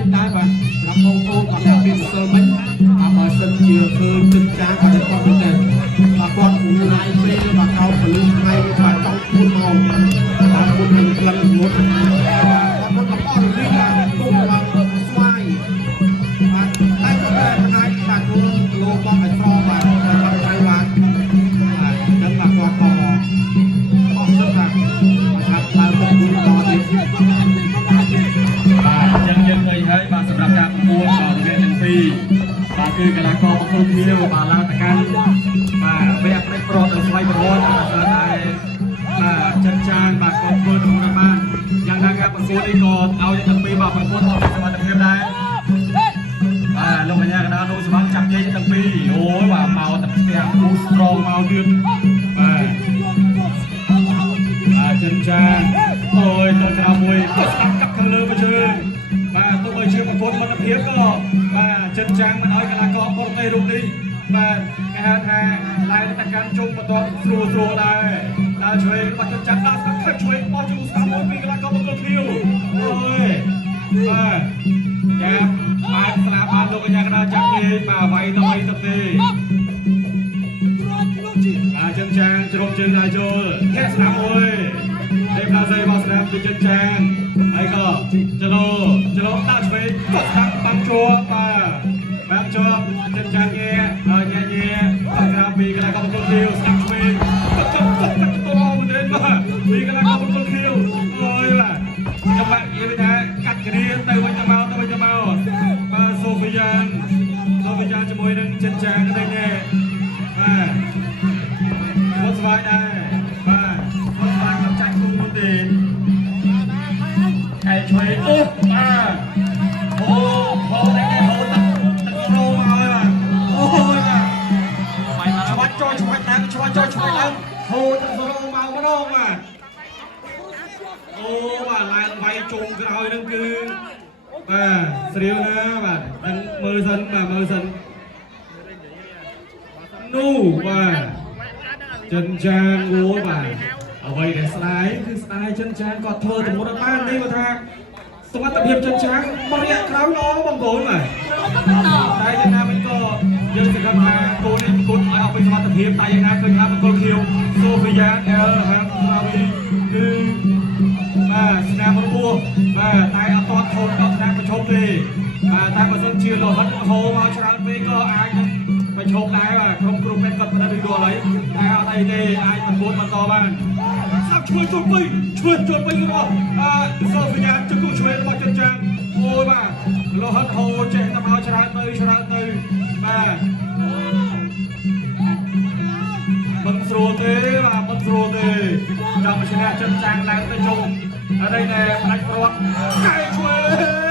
ចិត្តដែរបាទรับបងប្អូនគាត់មានសិលមិញបើសិនជាឃើញទឹកចាស់គាត់គាត់ទៅបាទគាត់ឡាយពេលបាទកោពលឹងថ្ងៃបាទចង់พูดមកបាទพูดនឹងក្លិនងត់បាទគាត់មកអត់នេះបាទទុំឡើងស្វាយបាទតែគាត់អាចបាទធ្វើលោកបងឲ្យស្របាទគាត់ត្រូវបាទដឹងថាគាត់ក៏អត់សិនបាទបាទឡើងទៅគូតទៀតបាទអញ្ចឹងយើងឃើញហើយបាទសម្រាប់ការប្រកួតបាទរវាងទាំងពីរបាទគឺកីឡាករបង្គោលគ្នាបាទឡើងទៅកាន់បាទវគ្គព្រឹកប្រត់ដល់ស្វ័យប្រវត្តិបាទស្អាតបាទចិនចានបាទគាត់ធ្វើទៅតាមបានយ៉ាងណាការប្រកួតនេះក៏ឲ្យទាំងពីរបាទប្រកួតអត់សមត្ថភាពដែរបាទលោកកញ្ញាកណ្ដាលលោកសម្បត្តិចាប់ញែកទាំងពីរអូយបាទមកតែផ្ទះគូស្រងមកទៀតបាទចិនចានអូយទៅក្រៅមួយក៏ស្ដាប់កាប់ខាងលើមកជើងបាទទោះបីជាប្រកួតមិត្តភាពក៏បាទចិនចានមិនឲ្យកីឡាករបរទេសរូបនេះបាទគេហៅថាឡើងទៅកាន់ជុំបន្ទាត់ស្រួលដែរដើរឆ្វេងបាត់ចិនចានដើរស្ដាប់ខិតឆ្វេងបោះជូរស្ដាប់មកពីកីឡាករបង្គោលខៀវអូយបាទចាប់បានស្លាប់បានលោកកញ្ញាកណ្ដាលចាប់គេបាទវាយទៅវាយទៅទេចិនចានជ្រុំជើងដៃចូលធាក់ស្ដាប់មួយទេផ្លាសេបោះស្ដាប់ពីចិនចានហើយក៏ចលោដើរឆ្វេងក៏ស្ដាប់បាំងជាប់បាទជាប់ចិនចានញ៉ែក្រៅពីកីឡាករបង្គោលខៀវស្ដាប់ឆ្វេងក៏ទៅមកទេបាទពីកីឡាករបង្គោលខៀវអូយបាទចាំបាក់និយាយថាកាត់គ្រាទៅវិញទៅមកបាទសូហ្វីយ៉ានជាមួយនឹងចិនចានទៅញ៉ែបាទគាត់ស្វាយដែរបាទគាត់ស្វាយមិនចាច់គុំមុនទេឯឆ្វេងអូបាទអូផងតែគេហូតទឹករោមកហើយបាទអូយបាទឆ្វាច់ចូលឆ្វាច់ឡើងឆ្វាច់ចូលឆ្វាច់ឡើងហូតទឹករោមកម្ដងបាទអូបាទឡើងវាយជុំក្រោយនឹងគឺបាទស្រាវណាបាទនឹងមើលសិនបាទមើលសិននោះបាទចិនចានអូយបាទអ្វីដែលស្ដាយគឺស្ដាយចិនចានគាត់ធ្វើទៅមុនអត់បាននេះគាត់ថាសមត្ថភាពចិនចានបរិយាក្រោយល្អបងប្អូនបាទតែយ៉ាងណាមិនក៏យើងសង្ឃឹមថាគោលនេះគោលឲ្យអស់ពីសមត្ថភាពតែយ៉ាងណាឃើញថាបង្គោលខៀវសូហ្វីយ៉ានហាំស្មាវីគឺបាទស្នាមរពោះបាទតែអត់ទាន់ធន់ដល់ស្នាមប្រឈមទេបាទតែបើសិនជាលោហិតហូរមកច្រើនពេកក៏អាចប្រឈមដែរបាទក្រុមគ្រូពេទ្យគាត់ផ្ដិតដូចដល់ហើយតែអត់អីទេអាចប្រកួតបន្តបានសាប់ជួយចូលពេញរបស់សូហ្វីយ៉ានជង្គង់ឆ្វេងរបស់ចិនចានអូយបាទលោហិតហូរចេះតែមកច្រើនទៅបាទមិនស្រួលទេបាទមិនស្រួលទេចង់ឈ្នះចិនចានឡើងទៅជុំអីណែផ្ដាច់ព្រាត់កែឆ្វេង